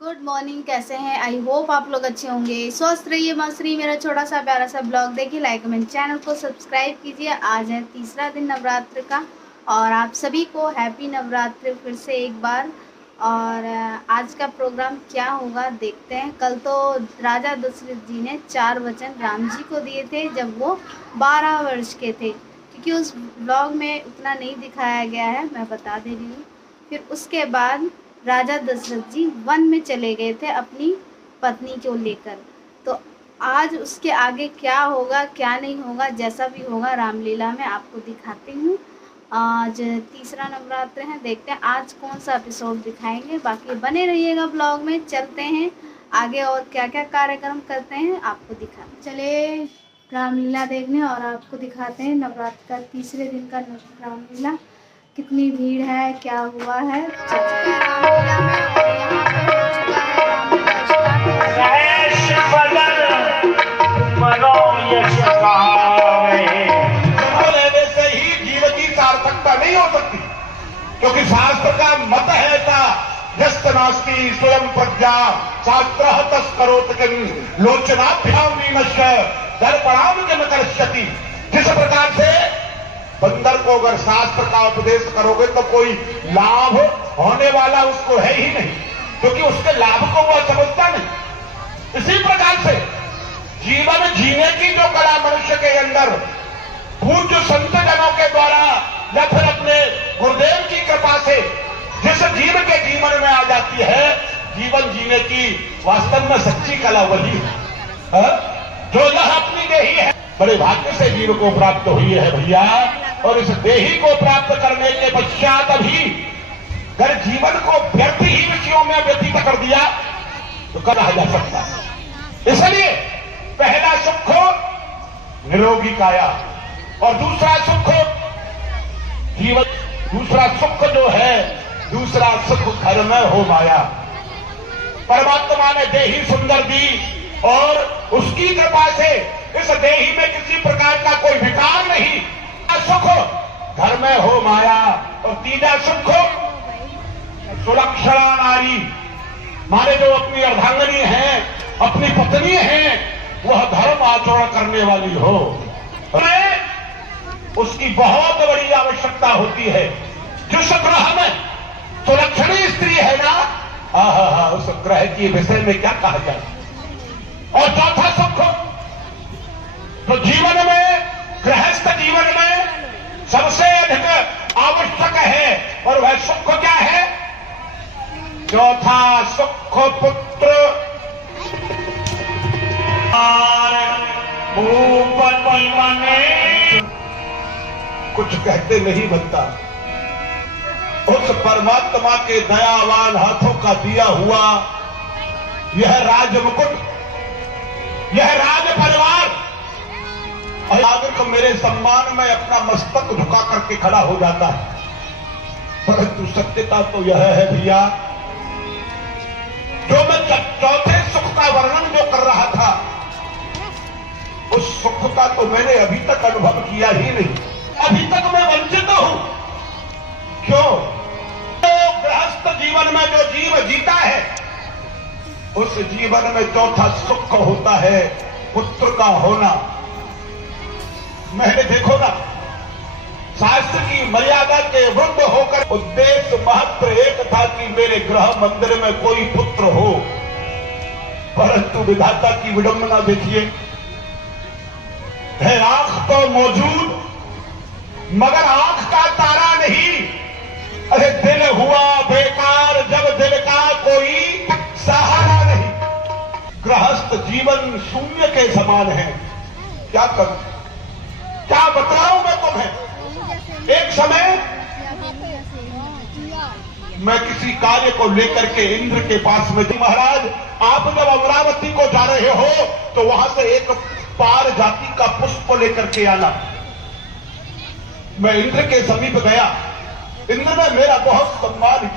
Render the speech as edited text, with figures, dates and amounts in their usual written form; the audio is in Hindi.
Good morning. कैसे हैं? आई होप आप लोग अच्छे होंगे, स्वस्थ रहिए, मस्त रहिए। मेरा छोटा सा प्यारा सा ब्लॉग देखिए, लाइक कमेंट, चैनल को सब्सक्राइब कीजिए। आज है तीसरा दिन नवरात्र का और आप सभी को हैप्पी नवरात्र फिर से एक बार। और आज का प्रोग्राम क्या होगा देखते हैं। कल तो राजा दशरथ जी ने 4 वचन राम जी को दिए थे जब वो 12 वर्ष के थे, क्योंकि उस ब्लॉग में उतना नहीं दिखाया गया है, मैं बता दे रही हूँ। फिर उसके बाद राजा दशरथ जी वन में चले गए थे अपनी पत्नी को लेकर। तो आज उसके आगे क्या होगा क्या नहीं होगा, जैसा भी होगा रामलीला में आपको दिखाती हूँ। आज तीसरा नवरात्र है, देखते हैं आज कौन सा एपिसोड दिखाएंगे। बाकी बने रहिएगा ब्लॉग में, चलते हैं आगे और क्या क्या कार्यक्रम करते हैं आपको दिखा। चले रामलीला देखने और आपको दिखाते हैं नवरात्र का तीसरे दिन का रामलीला। कितनी भीड़ है, क्या हुआ है, चलते हैं रामलीला में। और यहाँ पे हो चुका है रामलीला स्टार्ट। लेने से ही जीवन की सार्थकता नहीं हो सकती, क्योंकि शास्त्र का मत है था यस्त नास्ति स्वयं प्रज्ञा शास्त्र तस्करोत लोचनाभ्याम विमश्य दर्पणाम के न कर्ष्यति। जिस प्रकार से बंदर को अगर शास्त्र का उपदेश करोगे तो कोई लाभ होने वाला उसको है ही नहीं, क्योंकि उसके लाभ को वह समझता नहीं। इसी प्रकार से जीवन जीने की जो कला मनुष्य के अंदर पूज्य संत जनों के द्वारा या फिर अपने गुरुदेव की कृपा से जिस जीव के जीवन में आ जाती है, जीवन जीने की वास्तव में सच्ची कला वही है जो यह अपनी देही है। बड़े भाग्य से जीव को प्राप्त हुई है भैया। और इस देही को प्राप्त करने के पश्चात भी अगर जीवन को व्यर्थ ही विषयों में व्यतीत कर दिया तो क्या कहा जा सकता है। इसलिए पहला सुख निरोगी काया और दूसरा सुख जीवन, दूसरा सुख जो है, दूसरा सुख घर में हो माया। परमात्मा ने देही सुंदर दी और उसकी कृपा से इस देही में किसी प्रकार का कोई विकार नहीं। सुख घर में हो माया और तीजा सुख सुलक्षणा नारी, माने जो अपनी अर्धांगनी है, अपनी पत्नी है, वह धर्म आचरण करने वाली हो। उसकी बहुत बड़ी आवश्यकता होती है। जिस ग्रह में सुलक्षणी स्त्री है ना, उस ग्रह के विषय में क्या कहा जाए। और चौथा सुख तो जीवन में, गृहस्थ जीवन में सबसे अधिक आवश्यक है, और वह सुख क्या है? चौथा सुख पुत्र कुछ कहते नहीं बनता। उस परमात्मा के दयावान हाथों का दिया हुआ यह राजमुकुट, यह राज परिवार नागरिक मेरे सम्मान में अपना मस्तक झुका करके खड़ा हो जाता है। परंतु सत्यता तो यह है भैया, जो मैं चौथे सुख का वर्णन जो कर रहा था, उस सुख का तो मैंने अभी तक अनुभव किया ही नहीं। अभी तक मैं वंचित हूं। क्यों? तो गृहस्थ जीवन में जो जीव जीता है, उस जीवन में चौथा सुख होता है पुत्र का होना। मैंने देखो ना, शास्त्र की मर्यादा के वृद्ध होकर उद्देश्य महत्व एक था कि मेरे गृह मंदिर में कोई पुत्र हो, परंतु विधाता की विडंबना देखिए, है आंख तो मौजूद मगर आंख का तारा नहीं। अरे दिल हुआ बेकार जब दिल का कोई सहारा नहीं। गृहस्थ जीवन शून्य के समान है। क्या करूं, क्या बताऊं मैं तुम्हें। एक समय मैं किसी कार्य को लेकर के इंद्र के पास में थी। महाराज, आप जब अमरावती को जा रहे हो तो वहां से एक पार जाति का पुष्प लेकर के आना। मैं इंद्र के समीप गया। इंद्र ने मेरा बहुत सम्मान